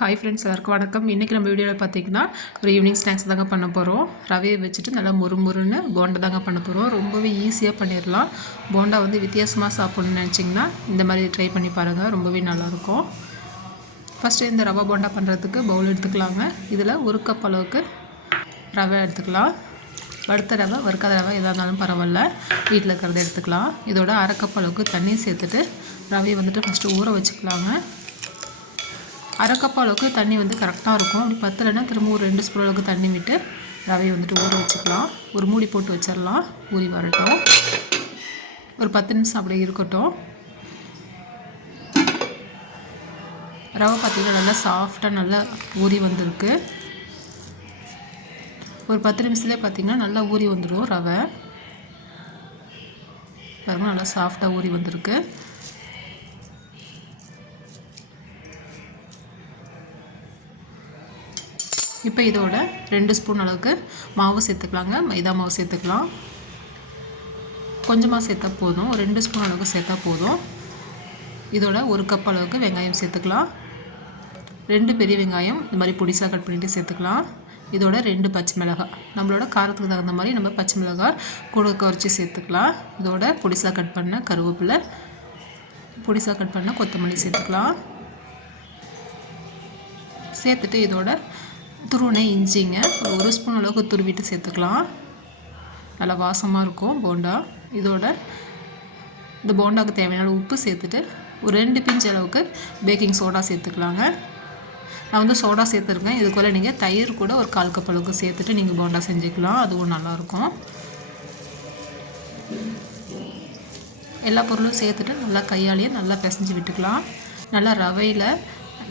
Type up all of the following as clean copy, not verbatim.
Hi friends, எல்லாருக்கும் வணக்கம். இன்றைக்கி நம்ம வீடியோவில் பார்த்திங்கன்னா ஒரு ஈவினிங் ஸ்நாக்ஸ் தாங்க பண்ண போகிறோம். ரவையை வச்சுட்டு நல்லா முறுமுறுன்னு போண்டா தாங்க பண்ண போகிறோம். ரொம்பவே ஈஸியாக பண்ணிடலாம். போண்டா வந்து வித்தியாசமாக சாப்பிட்ணுன்னு நினச்சிங்கன்னா இந்த மாதிரி ட்ரை பண்ணி பாருங்கள், ரொம்பவே நல்லாயிருக்கும். ஃபஸ்ட்டு இந்த ரவை போண்டா பண்ணுறதுக்கு பவுல் எடுத்துக்கலாங்க. இதில் ஒரு கப் அளவுக்கு ரவை எடுத்துக்கலாம். வறுத்த ரவை, வறுக்காத ரவை எதாக இருந்தாலும் பரவாயில்ல, வீட்டில் இருக்கிறத எடுத்துக்கலாம். இதோட அரை கப் அளவுக்கு தண்ணி சேர்த்துட்டு ரவையை வந்துட்டு ஃபஸ்ட்டு ஊற வச்சுக்கலாங்க. அரை கப் அளவுக்கு தண்ணி வந்து கரெக்டாக இருக்கும். அப்படி பத்தலைன்னா திரும்ப ஒரு 2 ஸ்பூன் அளவுக்கு தண்ணி விட்டு ரவையை வந்துட்டு ஊற வச்சுக்கலாம். ஒரு மூடி போட்டு வச்சிடலாம், ஊறி வரட்டும். ஒரு 10 நிமிஷம் அப்படியே இருக்கட்டும். ரவை பார்த்திங்கன்னா நல்லா சாஃப்டாக நல்லா ஊறி வந்திருக்கு. ஒரு 10 நிமிஷத்துலேயே பார்த்திங்கன்னா நல்லா ஊறி வந்துடும் ரவை. பாருங்கள், நல்லா சாஃப்டாக ஊறி வந்திருக்கு. இப்போ இதோட 2 ஸ்பூன் அளவுக்கு மாவு சேர்த்துக்கலாங்க. மைதா மாவு சேர்த்துக்கலாம். கொஞ்சமாக சேர்த்தா போதும், ஒரு 2 ஸ்பூன் அளவுக்கு சேர்த்தா போதும். இதோட ஒரு கப் அளவுக்கு வெங்காயம் சேர்த்துக்கலாம். 2 பெரிய வெங்காயம் இந்த மாதிரி பொடிசாக கட் பண்ணிவிட்டு சேர்த்துக்கலாம். இதோட 2 பச்சை மிளகாய், நம்மளோட காரத்துக்கு தகுந்த மாதிரி நம்ம பச்சை மிளகாய் கூட குறைச்சி சேர்த்துக்கலாம். இதோட பொடிசாக கட் பண்ண கருவேப்பிலை, பொடிசாக கட் பண்ண கொத்தமல்லி சேர்த்துக்கலாம். சேர்த்துட்டு இதோட துருவின இஞ்சிங்க ஒரு ஸ்பூன் அளவுக்கு துருவிட்டு சேர்த்துக்கலாம். நல்லா வாசமாக இருக்கும் போண்டா. இதோட இந்த போண்டாவுக்கு தேவையான உப்பு சேர்த்துட்டு ஒரு 2 பிஞ்ச் அளவுக்கு பேக்கிங் சோடா சேர்த்துக்கலாங்க. நான் வந்து சோடா சேர்த்துருக்கேன். இதுக்குள்ளே நீங்கள் தயிர் கூட ஒரு 1/4 கப் அளவுக்கு சேர்த்துட்டு நீங்கள் போண்டா செஞ்சுக்கலாம், அதுவும் நல்லாயிருக்கும். எல்லா பொருளும் சேர்த்துட்டு நல்லா கையாலேயே நல்லா பிசைஞ்சு விட்டுக்கலாம். நல்லா ரவையில்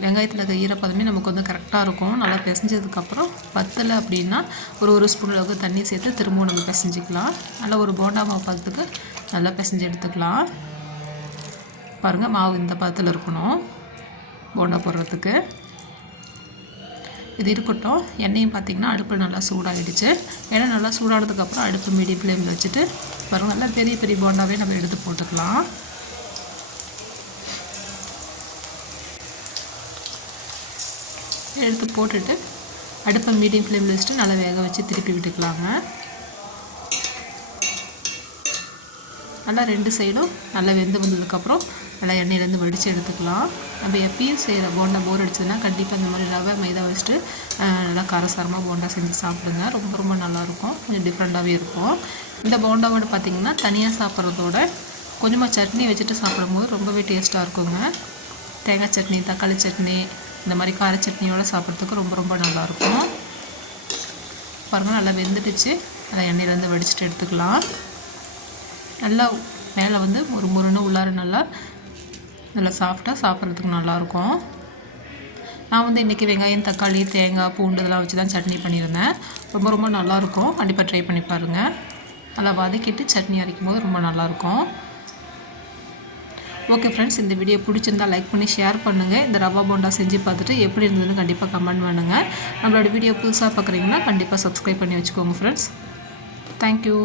வெங்காயத்தில் இருக்க ஈரப்பதமே நமக்கு வந்து கரெக்டாக இருக்கும். நல்லா பிசைஞ்சதுக்கப்புறம் பத்தலை அப்படின்னா ஒரு ஸ்பூன் அளவுக்கு தண்ணி சேர்த்து திரும்பவும் நம்ம பிசைஞ்சிக்கலாம். நல்லா ஒரு போண்டா மாவு பதத்துக்கு நல்லா பிசைஞ்சு எடுத்துக்கலாம். பாருங்கள், மாவு இந்த பதத்தில் இருக்கணும் போண்டா போடுறதுக்கு. இது இருக்கட்டும். எண்ணெயும் பார்த்திங்கன்னா அடுப்பு நல்லா சூடாகிடுச்சு. எண்ணெய் நல்லா சூடானதுக்கப்புறம் அடுப்பு மீடியம் ஃப்ளேமில் வச்சுட்டு பாருங்கள், நல்லா பெரிய பெரிய போண்டாவே நம்ம எடுத்து போட்டுக்கலாம். எடுத்து போட்டுட்டு அடுப்பை மீடியம் ஃப்ளேமில் வச்சுட்டு நல்லா வேக வச்சு திருப்பி விட்டுக்கலாங்க. நல்லா 2 சைடும் நல்லா வெந்து வந்ததுக்கப்புறம் நல்லா எண்ணெயிலேருந்து வடித்து எடுத்துக்கலாம். நம்ம எப்பயும் செய்கிற போண்டா போர் அடிச்சதுன்னா கண்டிப்பாக இந்த மாதிரி ரவை மைதா வச்சுட்டு நல்லா காரசாரமாக போண்டா செஞ்சு சாப்பிடுங்க. ரொம்ப ரொம்ப நல்லாயிருக்கும். கொஞ்சம் டிஃப்ரெண்ட்டாகவே இருக்கும். இந்த போண்டாவோட பார்த்திங்கன்னா தனியாக சாப்பிட்றதோட கொஞ்சமாக சட்னி வச்சுட்டு சாப்பிடும்போது ரொம்பவே டேஸ்ட்டாக இருக்குங்க. தேங்காய் சட்னி, தக்காளி சட்னி, இந்த மாதிரி கார சட்னியோடு சாப்பிட்றதுக்கு ரொம்ப ரொம்ப நல்லாயிருக்கும். பாருங்கள், நல்லா வெந்துடுச்சு. அதை எண்ணெயிலேருந்து வடிச்சிட்டு எடுத்துக்கலாம். நல்லா மேலே வந்து ஒரு முருன்னு உள்ளார நல்லா சாஃப்டாக சாப்பிட்றதுக்கு நல்லாயிருக்கும். நான் வந்து இன்றைக்கி வெங்காயம், தக்காளி, தேங்காய், பூண்டு இதெல்லாம் வச்சு தான் சட்னி பண்ணியிருந்தேன். ரொம்ப ரொம்ப நல்லாயிருக்கும். கண்டிப்பாக ட்ரை பண்ணி பாருங்கள். நல்லா வதக்கிட்டு சட்னி அரைக்கும் போது ரொம்ப நல்லாயிருக்கும். ஓகே ஃப்ரெண்ட்ஸ், இந்த வீடியோ பிடிச்சிருந்தால் லைக் பண்ணி ஷேர் பண்ணுங்கள். இந்த ரவா போண்டா செஞ்சு பார்த்துட்டு எப்படி இருந்ததுன்னு கண்டிப்பாக கமெண்ட் பண்ணுங்கள். நம்மளோட வீடியோ புதுசாக பார்க்குறீங்கன்னா கண்டிப்பாக சப்ஸ்கிரைப் பண்ணி வச்சுக்கோங்க ஃப்ரெண்ட்ஸ். தேங்க்யூ.